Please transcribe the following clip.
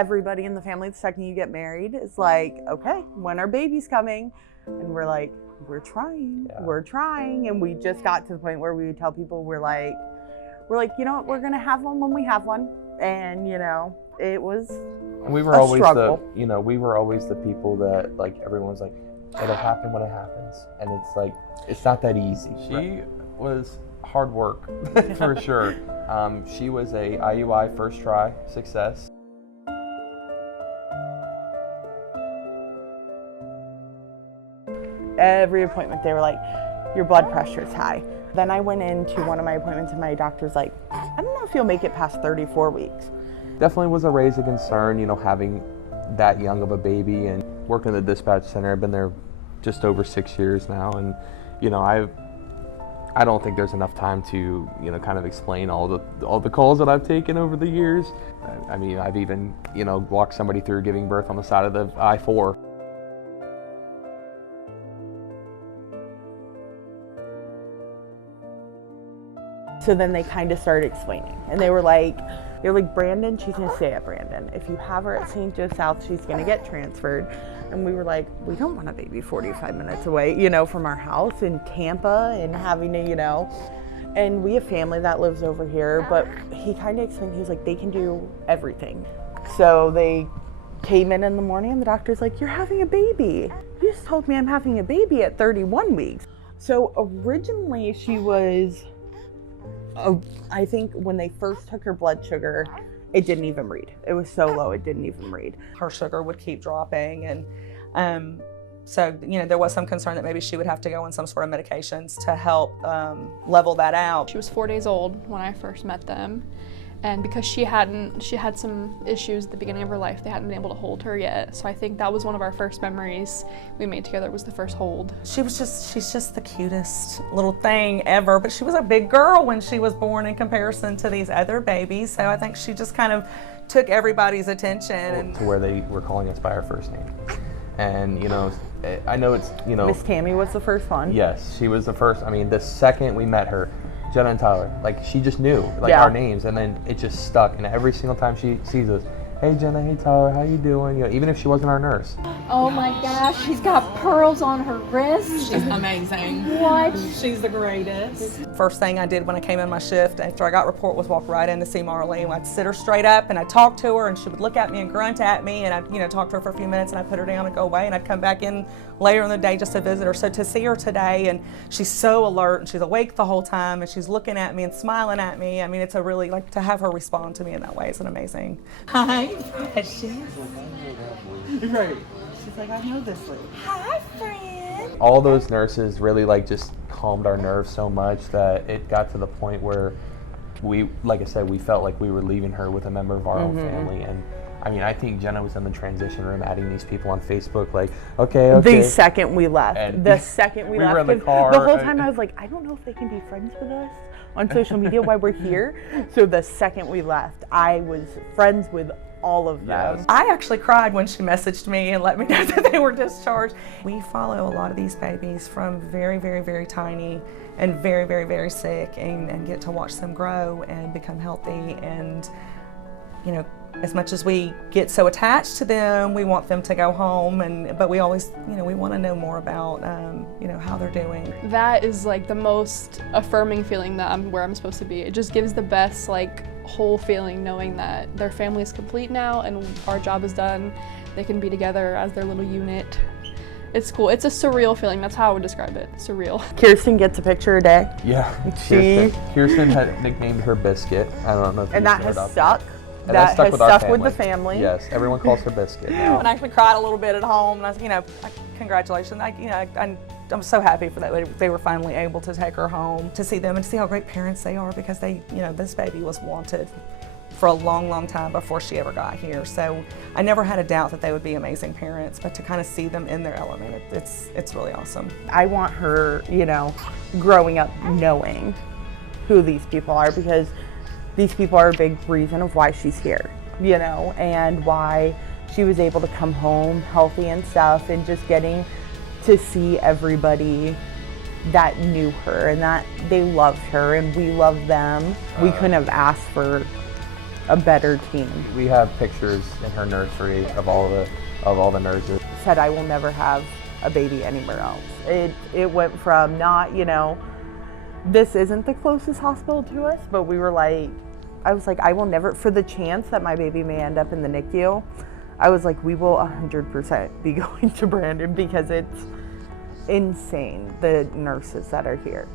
everybody in the family, the second you get married, is like, okay, when are babies coming? And we're like, we're trying. And we just got to the point where we would tell people, we're like, you know what, we're gonna have one when we have one. And it was we were always struggle. We were always the people that, like, everyone's like, it'll happen when it happens. And it's like, it's not that easy. She was hard work, for sure. She was a IUI first try success. Every appointment, they were like, your blood pressure is high. Then I went into one of my appointments and my doctor's like, I don't know if you'll make it past 34 weeks. Definitely was a raise of concern, having that young of a baby and working in the dispatch center. I've been there just over 6 years now, and I don't think there's enough time to kind of explain all the calls that I've taken over the years. I mean, I've even walked somebody through giving birth on the side of the I-4. So then they kind of started explaining, and they were like, Brandon, she's gonna stay at Brandon. If you have her at St. Joe South, she's gonna get transferred. And we were like, we don't want a baby 45 minutes away, from our house in Tampa and having to, and we have family that lives over here, but he kind of explained, he was like, they can do everything. So they came in the morning and the doctor's like, you're having a baby. You just told me I'm having a baby at 31 weeks. So originally she was, I think when they first took her blood sugar, it didn't even read. It was so low, it didn't even read. Her sugar would keep dropping, and so there was some concern that maybe she would have to go on some sort of medications to help level that out. She was 4 days old when I first met them, and because she had some issues at the beginning of her life, they hadn't been able to hold her yet. So I think that was one of our first memories we made together, was the first hold. She's just the cutest little thing ever, but she was a big girl when she was born in comparison to these other babies. So I think she just kind of took everybody's attention. And to where they were calling us by our first name. And I know it's, Miss Tammy was the first one. Yes, she was the first. I mean, the second we met her, Jena and Tyler, like, she just knew our names, and then it just stuck. And every single time she sees us, hey Jena, hey Tyler, how you doing? Even if she wasn't our nurse. Oh my gosh, she's got pearls on her wrists. She's amazing. What? She's the greatest. First thing I did when I came in my shift after I got report was walk right in to see Marlee. I'd sit her straight up and I'd talk to her, and she would look at me and grunt at me, and I'd talk to her for a few minutes, and I'd put her down and go away, and I'd come back in later in the day just to visit her. So to see her today, and she's so alert, and she's awake the whole time, and she's looking at me and smiling at me. I mean, it's a really, to have her respond to me in that way is an amazing. Hi. Right. She's like, I know this lady. Hi, friend. All those nurses really just calmed our nerves so much that it got to the point where we, like I said, we felt like we were leaving her with a member of our own family. And I mean, I think Jena was in the transition room adding these people on Facebook, like, okay. The second we left. And the second we left. were in the car. The whole time I was like, I don't know if they can be friends with us on social media while we're here. So the second we left, I was friends with all of them. Yes. I actually cried when she messaged me and let me know that they were discharged. We follow a lot of these babies from very, very, very tiny and very, very, very sick, and get to watch them grow and become healthy. And as much as we get so attached to them, we want them to go home, but we always, we want to know more about, how they're doing. That is the most affirming feeling that I'm where I'm supposed to be. It just gives the best whole feeling, knowing that their family is complete now and our job is done. They can be together as their little unit. It's cool. It's a surreal feeling. That's how I would describe it. Surreal. Kirsten gets a picture a day. Yeah. Kirsten had nicknamed her Biscuit. I don't know if and that has stuck. And that has stuck with the family. Yes, everyone calls her Biscuit now. And I actually cried a little bit at home, and congratulations. I'm so happy for that. They were finally able to take her home to see them and see how great parents they are, because they, this baby was wanted for a long, long time before she ever got here. So I never had a doubt that they would be amazing parents, but to kind of see them in their element, it's really awesome. I want her, growing up knowing who these people are, because these people are a big reason of why she's here, and why she was able to come home healthy and stuff, and just getting to see everybody that knew her and that they loved her and we loved them. We couldn't have asked for a better team. We have pictures in her nursery of all the nurses. Said I will never have a baby anywhere else. It went from not, this isn't the closest hospital to us, but we were like, I was like, I will never, for the chance that my baby may end up in the NICU, I was like, we will 100% be going to Brandon because it's insane, the nurses that are here.